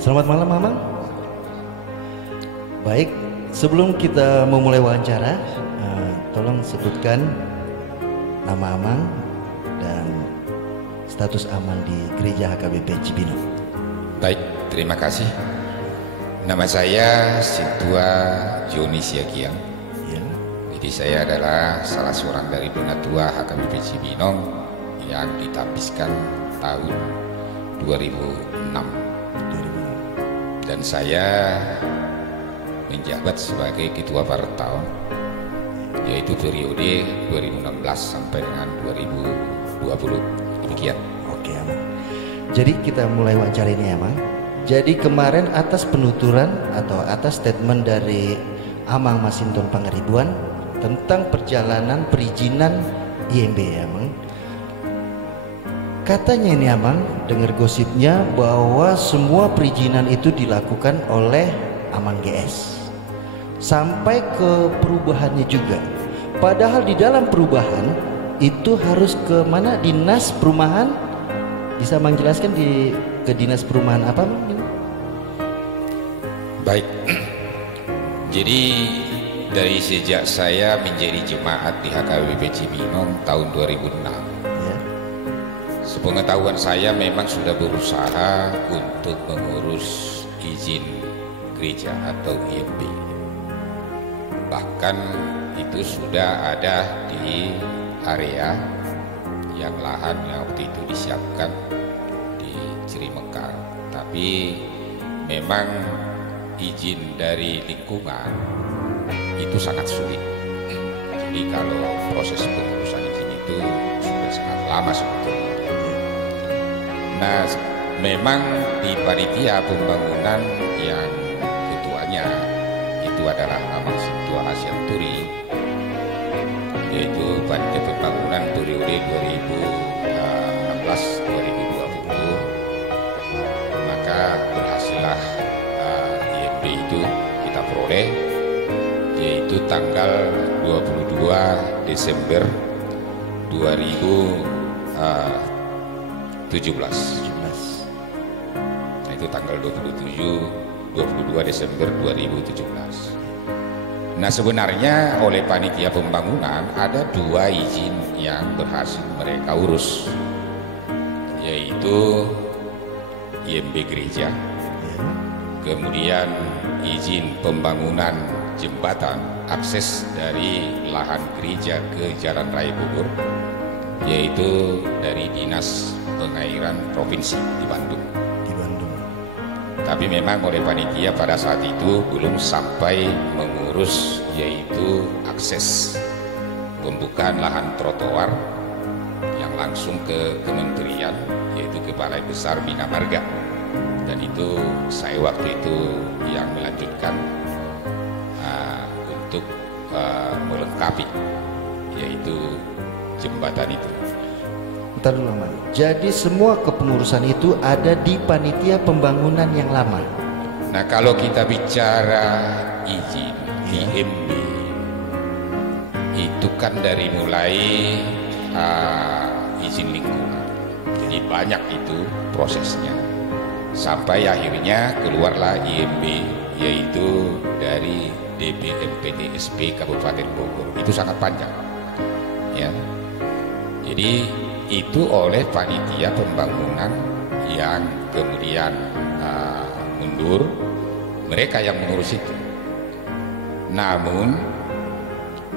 Selamat malam, Mamang. Baik, sebelum kita memulai wawancara, tolong sebutkan nama Amang dan status aman di Gereja HKBP Cibinong. Baik, terima kasih. Nama saya Sintua Joni Siagiang. Ya. Jadi saya adalah salah seorang dari donatua HKBP Cibinong yang ditabiskan tahun 2006. Dan saya menjabat sebagai Ketua Partaun, yaitu periode 2016 sampai dengan 2020. Demikian. Oke, Amang. Jadi kita mulai wawancara ini, Amang. Jadi kemarin atas penuturan atau atas statement dari Amang Masinton Pangaribuan tentang perjalanan perizinan IMB, Amang. Katanya ini, Amang, dengar gosipnya bahwa semua perizinan itu dilakukan oleh Amang GS sampai ke perubahannya juga. Padahal di dalam perubahan itu harus ke mana? Dinas Perumahan. Bisa menjelaskan ke Dinas Perumahan apa, Bang? Baik. Jadi dari sejak saya menjadi jemaat di HKBP Cibinong tahun 2006, sepengetahuan saya memang sudah berusaha untuk mengurus izin gereja atau IMB. Bahkan itu sudah ada di area yang lahan yang waktu itu disiapkan di Cirimekar. Tapi memang izin dari lingkungan itu sangat sulit. Jadi kalau proses pengurusan izin itu sudah sangat lama sebetulnya. Nah, memang di panitia pembangunan yang ketuanya itu adalah Amang Sintua Asyanturi, yaitu panitia pembangunan periode 2016-2020. Maka berhasillah IMB itu kita peroleh, yaitu tanggal 22 Desember 2017. Nah, itu tanggal 22 Desember 2017. Nah, sebenarnya oleh panitia pembangunan ada dua izin yang berhasil mereka urus, yaitu IMB gereja, kemudian izin pembangunan jembatan akses dari lahan gereja ke Jalan Raya Bogor, yaitu dari Dinas Pengairan Provinsi di Bandung. Tapi memang oleh panitia pada saat itu belum sampai mengurus, yaitu akses pembukaan lahan trotoar yang langsung ke kementerian, yaitu Balai Besar Bina Marga. Dan itu saya waktu itu yang melanjutkan untuk melengkapi, yaitu jembatan itu. Bentar dulu, Amang. Jadi semua kepengurusan itu ada di panitia pembangunan yang lama. Nah, kalau kita bicara izin IMB itu kan dari mulai izin lingkungan, jadi banyak itu prosesnya sampai akhirnya keluarlah IMB, yaitu dari DPMPTSP Kabupaten Bogor. Itu sangat panjang, ya. Jadi itu oleh panitia pembangunan yang kemudian mundur, mereka yang mengurus itu. Namun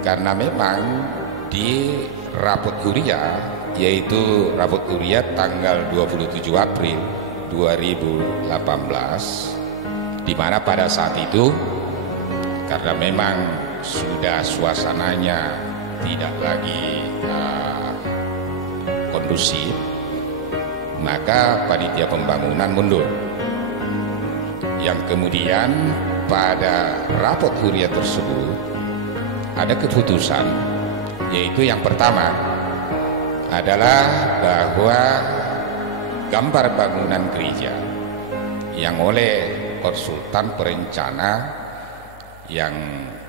karena memang di rapot kuria, yaitu rapot kuria tanggal 27 April 2018, di mana pada saat itu karena memang sudah suasananya tidak lagi kondusif, maka panitia pembangunan mundur. Yang kemudian pada rapot kuria tersebut ada keputusan, yaitu yang pertama adalah bahwa gambar bangunan gereja yang oleh konsultan perencana yang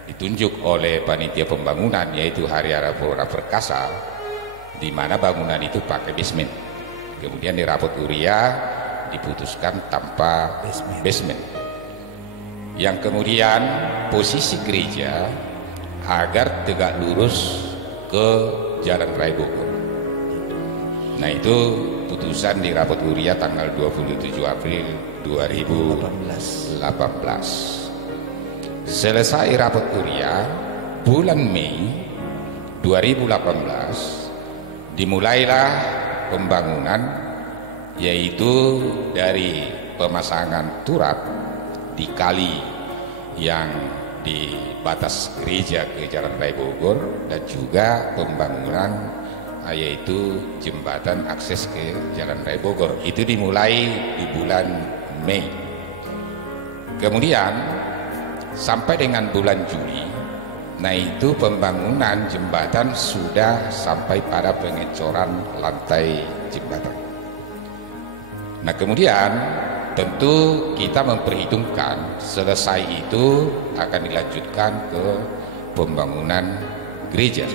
ditunjuk oleh panitia pembangunan, yaitu Haryana Pura Perkasa, di mana bangunan itu pakai basement. Kemudian di rapot kuria diputuskan tanpa basement. Yang kemudian posisi gereja agar tegak lurus ke Jalan Raya Bogor. Nah, itu putusan di rapat Huria tanggal 27 April 2018. Selesai rapat Huria, bulan Mei 2018 dimulailah pembangunan, yaitu dari pemasangan turap di kali yang di batas gereja ke Jalan Raya Bogor, dan juga pembangunan yaitu jembatan akses ke Jalan Raya Bogor. Itu dimulai di bulan Mei. Kemudian sampai dengan bulan Juli, nah itu pembangunan jembatan sudah sampai pada pengecoran lantai jembatan. Nah, kemudian tentu kita memperhitungkan selesai itu akan dilanjutkan ke pembangunan gereja.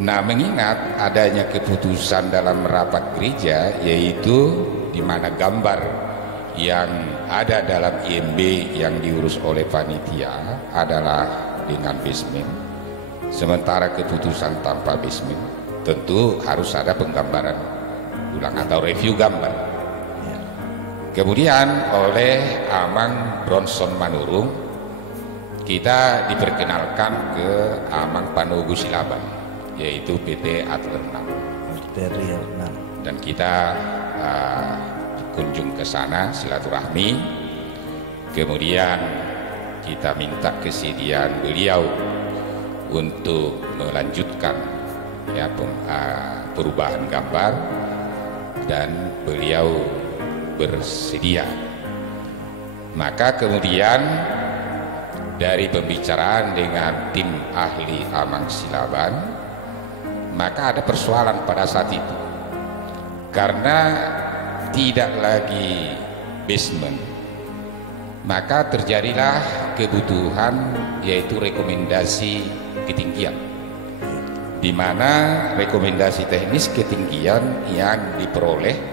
Nah, mengingat adanya keputusan dalam rapat gereja, yaitu di mana gambar yang ada dalam IMB yang diurus oleh panitia adalah dengan basement, sementara keputusan tanpa basement, tentu harus ada penggambaran ulang atau review gambar. Kemudian oleh Amang Bronson Manurung, kita diperkenalkan ke Amang Panogo Silaban, yaitu PT Adler 6. Dan kita kunjung ke sana silaturahmi. Kemudian kita minta kesediaan beliau untuk melanjutkan ya perubahan gambar, dan beliau bersedia. Maka kemudian dari pembicaraan dengan tim ahli Amang Silaban, maka ada persoalan pada saat itu, karena tidak lagi basement, maka terjadilah kebutuhan yaitu rekomendasi ketinggian, di mana rekomendasi teknis ketinggian yang diperoleh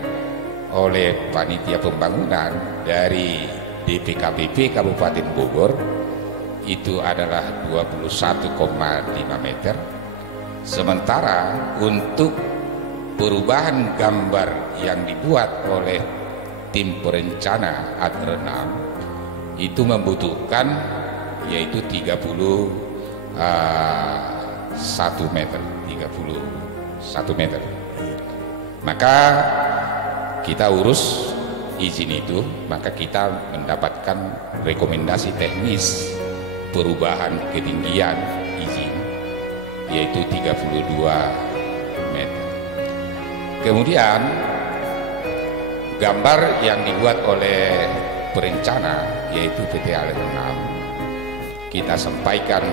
oleh panitia pembangunan dari DPKPP Kabupaten Bogor itu adalah 21,5 meter. Sementara untuk perubahan gambar yang dibuat oleh tim perencana Adler 6 itu membutuhkan yaitu 31 meter. Maka kita urus izin itu, maka kita mendapatkan rekomendasi teknis perubahan ketinggian izin yaitu 32 meter. Kemudian gambar yang dibuat oleh perencana yaitu PT Adler 6 kita sampaikan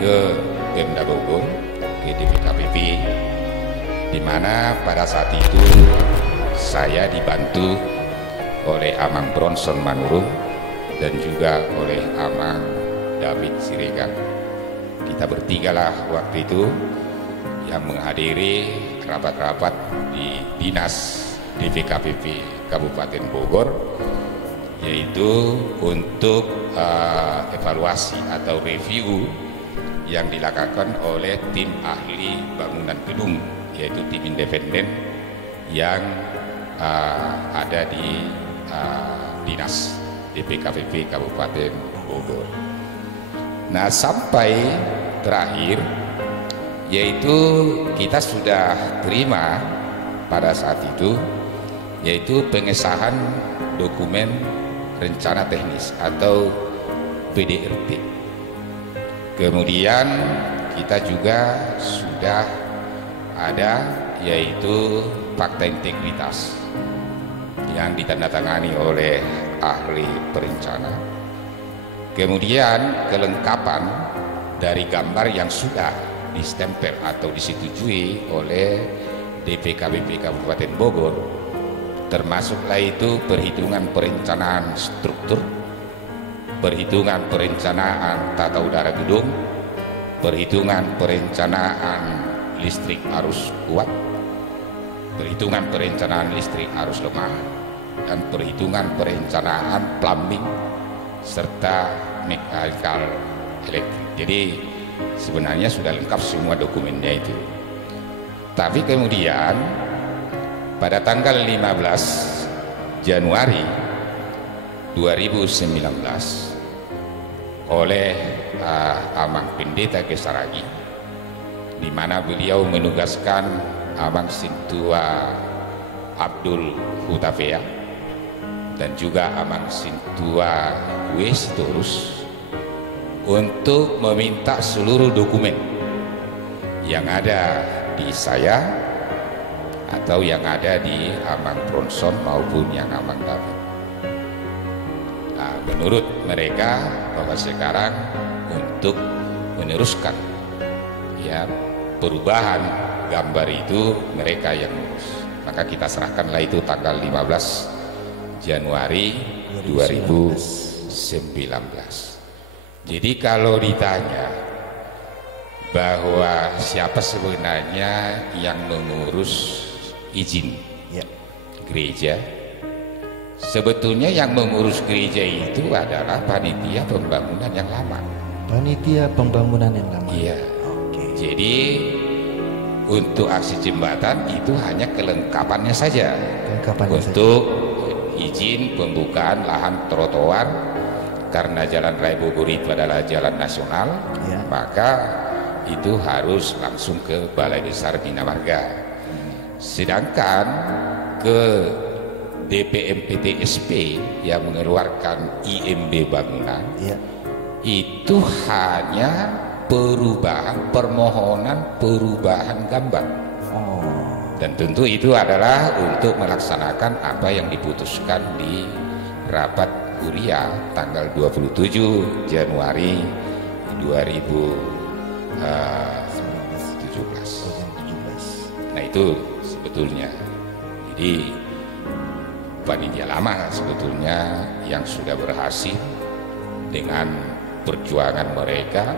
ke Pemda Bogor, ke DPKPP, di mana pada saat itu saya dibantu oleh Amang Bronson Manurung dan juga oleh Amang David Siregar. Kita bertigalah waktu itu yang menghadiri rapat-rapat di Dinas DPKPP Kabupaten Bogor, yaitu untuk evaluasi atau review yang dilakukan oleh tim ahli bangunan gedung, yaitu tim independen yang ada di Dinas DPKPP Kabupaten Bogor. Nah, sampai terakhir yaitu kita sudah terima pada saat itu yaitu pengesahan dokumen rencana teknis atau PDRT. Kemudian kita juga sudah ada yaitu fakta integritas yang ditandatangani oleh ahli perencana. Kemudian kelengkapan dari gambar yang sudah distempel atau disetujui oleh DPKPP Kabupaten Bogor, termasuklah itu perhitungan perencanaan struktur, perhitungan perencanaan tata udara gedung, perhitungan perencanaan listrik arus kuat, perhitungan perencanaan listrik arus lemah, dan perhitungan perencanaan, plumbing, serta mechanical elektrik. Jadi sebenarnya sudah lengkap semua dokumennya itu. Tapi kemudian pada tanggal 15 Januari 2019 oleh Amang Pendeta Kesaragi, di mana beliau menugaskan Amang Sintua Abdul Hutafea dan juga Amang Sintua Wesitorus untuk meminta seluruh dokumen yang ada di saya atau yang ada di Amang Bronson maupun yang Amang David. Nah, menurut mereka bahwa sekarang untuk meneruskan ya perubahan gambar itu mereka yang ngurus. Maka kita serahkanlah itu tanggal 15 Januari 2019. Jadi kalau ditanya bahwa siapa sebenarnya yang mengurus izin gereja, sebetulnya yang mengurus gereja itu adalah panitia pembangunan yang lama. Panitia pembangunan yang lama. Iya. Oke. Jadi untuk aksi jembatan itu hanya kelengkapannya saja. Untuk izin pembukaan lahan trotoar karena Jalan Raya Bogor itu adalah jalan nasional, maka itu harus langsung ke Balai Besar Bina Marga. Sedangkan ke DPMPTSP yang mengeluarkan IMB bangunan itu hanya permohonan perubahan gambar. Dan tentu itu adalah untuk melaksanakan apa yang diputuskan di rapat kuria tanggal 27 Januari 2017. Nah itu sebetulnya. Jadi panitia lama sebetulnya yang sudah berhasil dengan perjuangan mereka,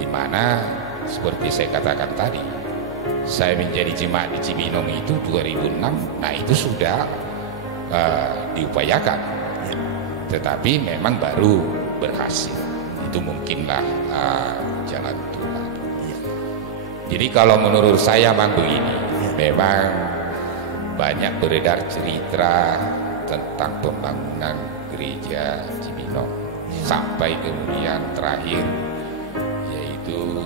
di mana seperti saya katakan tadi, saya menjadi jemaat di Cibinong itu 2006. Nah itu sudah diupayakan, tetapi memang baru berhasil. Itu mungkinlah jalan Tuhan. Jadi kalau menurut saya memang begini, memang banyak beredar cerita tentang pembangunan gereja Cibinong sampai kemudian terakhir yaitu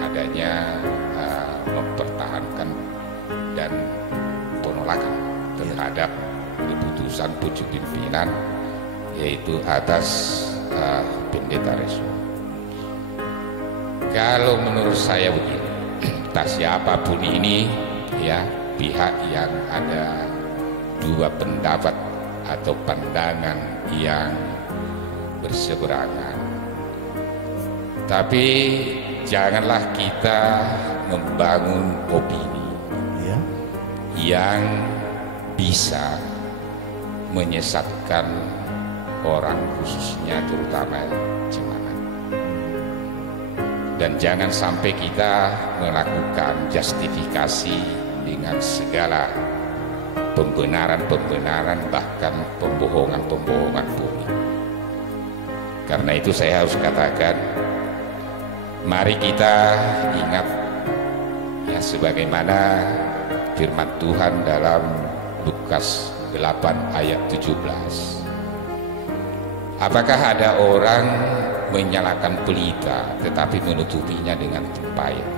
adanya mempertahankan dan penolakan terhadap keputusan pucuk pimpinan yaitu atas Pendeta Reso. Kalau menurut saya begini, tak siapapun ini ya, pihak yang ada dua pendapat atau pandangan yang berseberangan, tapi janganlah kita membangun opini yang bisa menyesatkan orang, khususnya terutama jemaat. Dan jangan sampai kita melakukan justifikasi dengan segala pembenaran-pembenaran, bahkan pembohongan-pembohongan publik. Karena itu saya harus katakan, mari kita ingat ya sebagaimana firman Tuhan dalam Lukas 8 ayat 17. Apakah ada orang menyalakan pelita tetapi menutupinya dengan tempayan,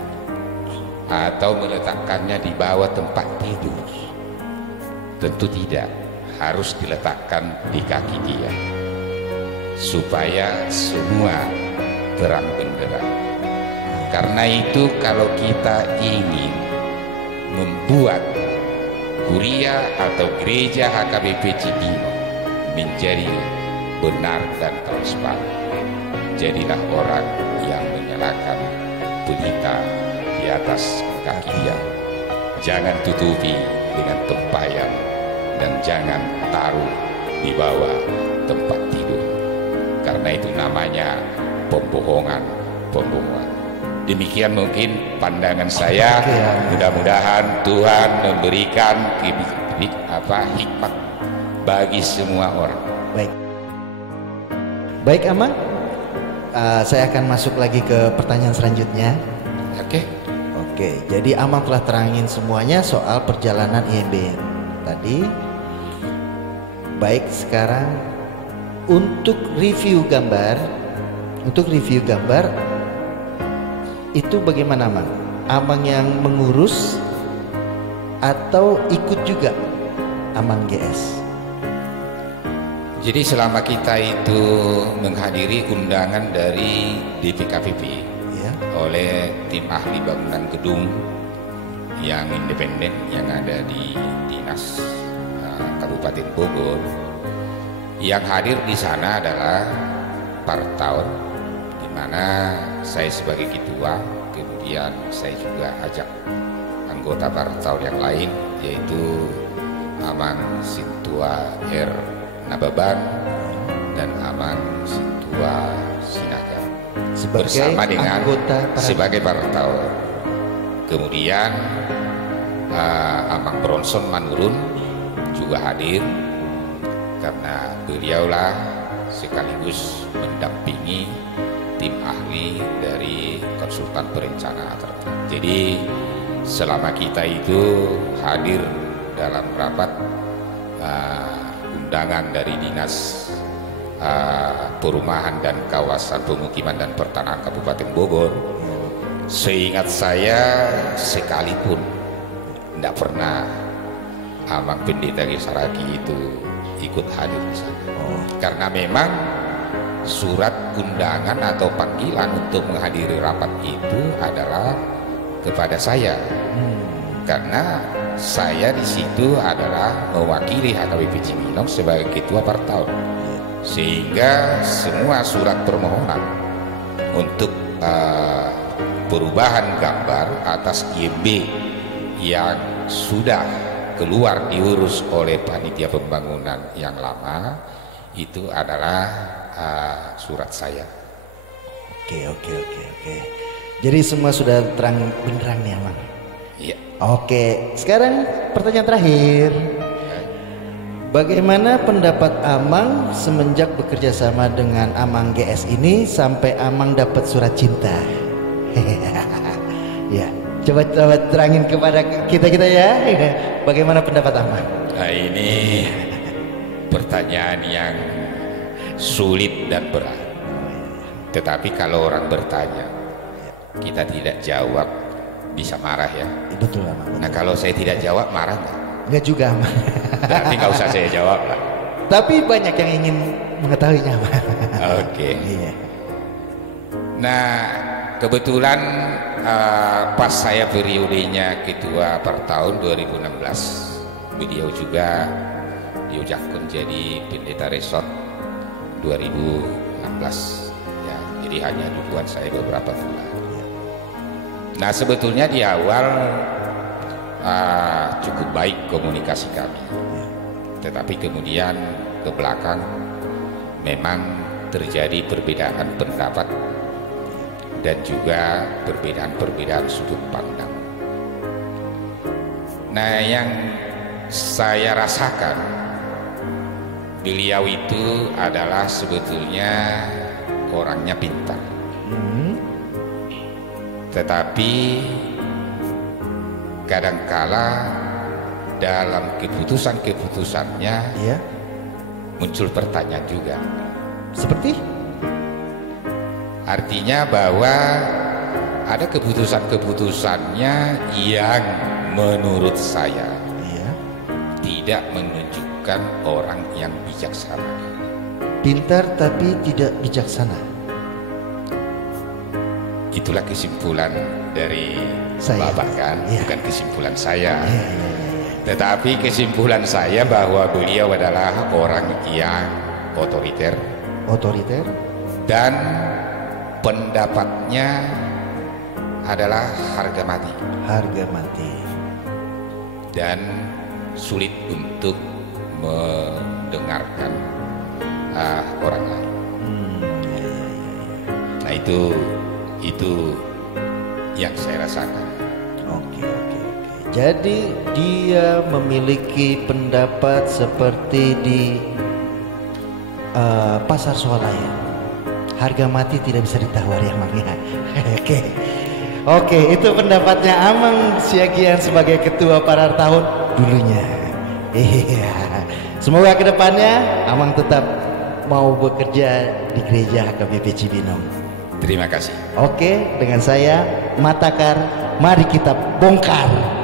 atau meletakkannya di bawah tempat tidur? Tentu tidak, harus diletakkan di kaki dia supaya semua terang benderang. Karena itu kalau kita ingin membuat kuria atau gereja HKBP Cibinong menjadi benar dan transparan, jadilah orang yang menyalakan pelita di atas kaki dia. Jangan tutupi dengan tempayan dan jangan taruh di bawah tempat tidur, karena itu namanya pembohongan. Demikian mungkin pandangan saya. Mudah-mudahan Tuhan memberikan hikmat bagi semua orang. Baik. Baik Amang, saya akan masuk lagi ke pertanyaan selanjutnya. Oke. Oke, jadi Amang telah terangin semuanya soal perjalanan IMB tadi. Baik, sekarang untuk review gambar itu bagaimana Amang? Amang yang mengurus atau ikut juga Amang GS? Jadi selama kita itu menghadiri undangan dari DPKPP Ya. oleh tim ahli bangunan gedung yang independen yang ada di Dinas Kabupaten Bogor, yang hadir di sana adalah Partaun, di mana saya sebagai ketua, kemudian saya juga ajak anggota Partaun yang lain, yaitu Amang Sintua R. Nababan dan Amang Sintua Sinaga bersama dengan sebagai Partaun. Kemudian Amang Bronson Manurun juga hadir karena beliaulah sekaligus mendampingi tim ahli dari konsultan perencana. Jadi selama kita itu hadir dalam rapat undangan dari Dinas Perumahan dan Kawasan Pemukiman dan Pertanahan Kabupaten Bogor, seingat saya sekalipun tidak pernah Amang Pendeta Gesaragi itu ikut hadir di sana. Karena memang surat undangan atau panggilan untuk menghadiri rapat itu adalah kepada saya. Karena saya di situ adalah mewakili HKBP Cibinong sebagai ketua Partaun, sehingga semua surat permohonan untuk perubahan gambar atas IMB yang sudah keluar diurus oleh panitia pembangunan yang lama itu adalah surat saya. Oke. Jadi semua sudah terang benderang nih Amang. Iya. Oke, sekarang pertanyaan terakhir. Bagaimana pendapat Amang semenjak bekerja sama dengan Amang GS ini sampai Amang dapat surat cinta? Ya, coba terangin kepada kita ya. Bagaimana pendapat Amang? Nah, ini pertanyaan yang sulit dan berat. Tetapi kalau orang bertanya, kita tidak jawab, bisa marah ya. Betul Amang. Nah kalau saya tidak jawab, marah nggak? Nggak juga Amang. Berarti nggak usah saya jawab lah. Tapi banyak yang ingin mengetahuinya Amang. Oke. Iya. Nah kebetulan pas saya periodenya ketua Partaun 2016, beliau juga diucapkan jadi pendeta resort 2016 ya, jadi hanya duluan saya beberapa bulan. Nah sebetulnya di awal cukup baik komunikasi kami, tetapi kemudian ke belakang memang terjadi perbedaan pendapat dan juga perbedaan sudut pandang. Nah yang saya rasakan, beliau itu adalah sebetulnya orangnya pintar, tetapi kadangkala dalam keputusannya ya, muncul pertanyaan juga. Seperti? Artinya bahwa ada keputusannya yang menurut saya tidak menunjukkan orang yang bijaksana. Pintar tapi tidak bijaksana. Itulah kesimpulan dari saya. Bapak kan, bukan kesimpulan saya. Ya. Tetapi kesimpulan saya bahwa beliau adalah orang yang otoriter dan pendapatnya adalah harga mati dan sulit untuk mendengarkan orang lain. Nah itu yang saya rasakan. Oke. Jadi dia memiliki pendapat seperti di pasar swalayan, harga mati tidak bisa ditawar ya Mang ya. Oke, itu pendapatnya Amang Siagian sebagai ketua Parar Tahun dulunya. Iya. Semoga kedepannya Amang tetap mau bekerja di gereja HKBP Cibinong. Terima kasih. Oke, dengan saya Matakar, mari kita bongkar